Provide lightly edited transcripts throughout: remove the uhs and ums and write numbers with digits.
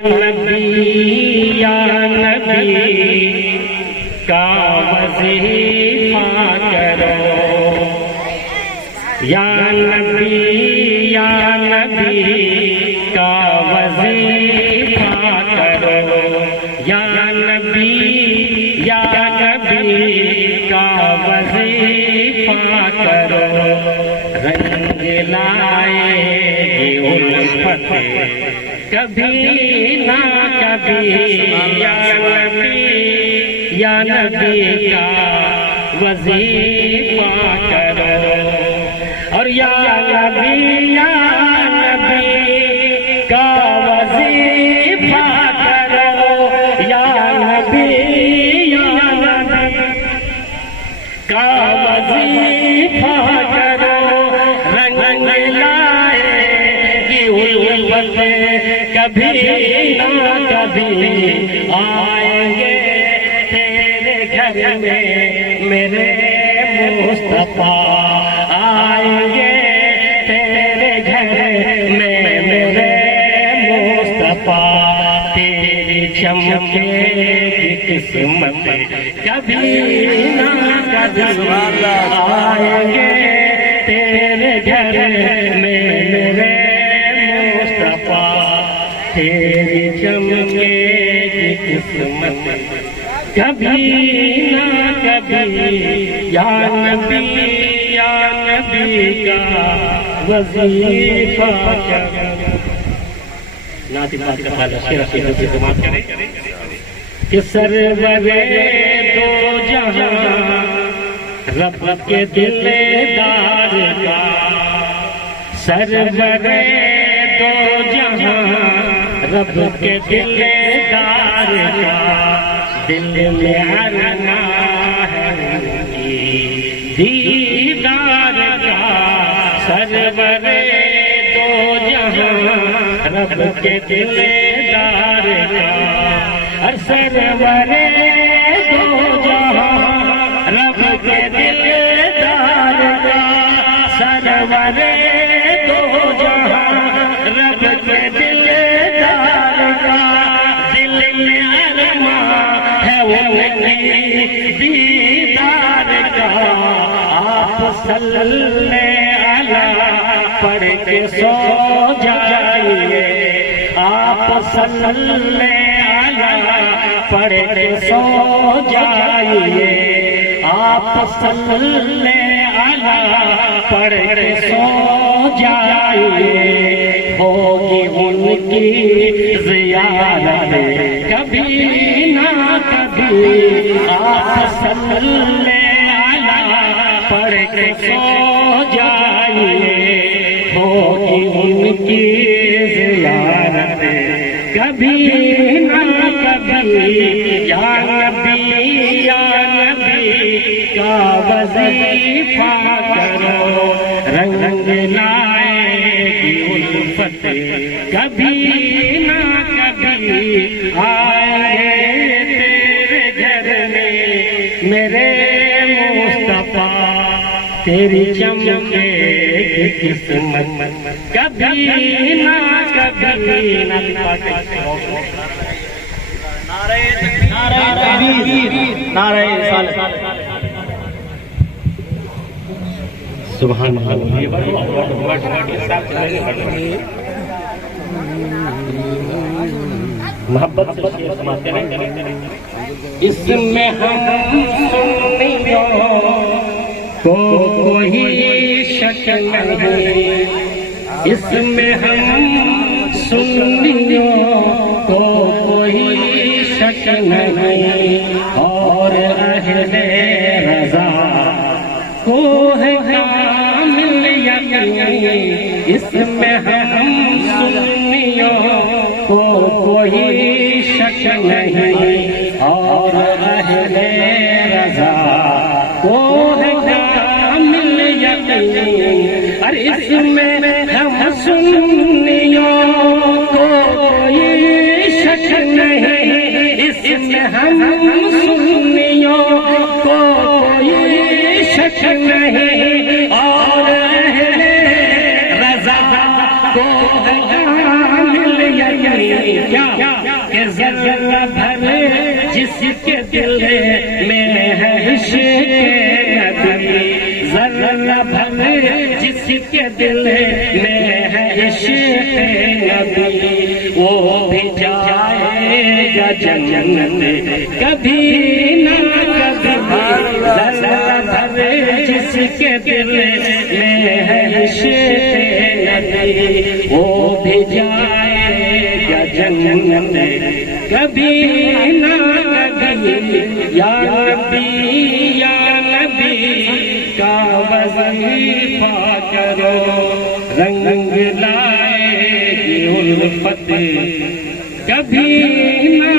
نبی یا نبی کا وظیفہ کرو، یا نبی یا نبی کا وظیفہ کرو، یا نبی یا نبی کا وظیفہ کرو، رنگ لائے گی الفت کبھی نہ کبھی، یا نبی کا وظیفہ کرو، اور یا نبی کا وظیفہ کرو، یا نبی کا وظیفہ کرو، رنگ لائے گی الفت کبھی نہ کبھی، آئیں گے تیرے گھر میں میرے مصطفیٰ، آئیں گے تیرے گھر میں میرے مصطفیٰ، تیری چمکے گی قسمت کبھی نہ کبھی، آئیں گے تیرے گھر میں میرے تیری چمکے گی قسمت کبھی نہ کبھی، یا نبی کا وظیفہ کرو۔ نعت پاک کا خالص شعر عقیدت کی سماعت کریں کہ سرور دو جہاں رب کے دلدار کا، سرور دو جہاں رب کے دلدار کا، دل میں آنا ہے دیدار کا، سرور دو جہاں رب کے دلدار کا، اور سرور دو جہاں رب کے دلدار کا، سرور دو جہاں رب کے دلدار کا، دل میں ارمان ہے ان کی دیدار کا، آپ صلی علیہ پڑھ کے سو جائیے، آپ صلی علیہ پڑھ کے سو جائیے، آپ صلی علیہ پڑھ کے سو جائیے، ہوگی ان کی زیارت کبھی نہ کبھی، آپ صلی علیہ پڑھ کے سو جائیے، ہوگی ان کی زیارت کبھی نہ کبھی، یا نبی کا وظیفہ کرو، رنگ لائے گی الفت کبھی نہ کبھی، آئے تیرے گھر میں میرے مصطفیٰ، تیری چمکے گی قسمت کبھی نہ کبھی، نعرہ تکبیر، نعرہ رسالت، سبحان اللہ۔ محبت سے شعر سماتے ہیں، اس میں ہم سنیوں کو کوئی شک نہیں، اس میں ہم سنیوں کو کوئی شک نہیں، اور اہل رضا کو ہے کامل یقین، اس میں ہم سنیوں کو کوئی شک نہیں، اور اہل رضا کو ہے کامل یقین، اور اس میں ہم سنیوں کو کوئی شک نہیں، اس میں ہم سنیوں کو کوئی شک نہیں، اور اہل رضا کو ہے کامل یقین، کیا کہ ذرہ بھر جس کے دل میں ہے عشق نبی، ذرہ بھر جس کے دل میں ہے عشق نبی، وہ بھی جائے گا جنت کبھی نہ کبھی، ذرہ بھر جس کے دل میں ہے عشق نبی، وہ بھی جائے گا جنت کبھی نہ کبھی، یا نبی کا وظیفہ کرو، رنگ لائے گی الفت کبھی نہ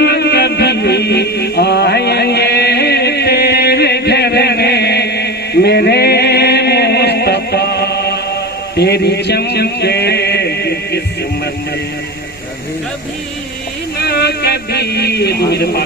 کبھی، آئیں گے تیرے گھر میں میرے مصطفیٰ، تیری چمکے قسمت کبھی نہ کبھی۔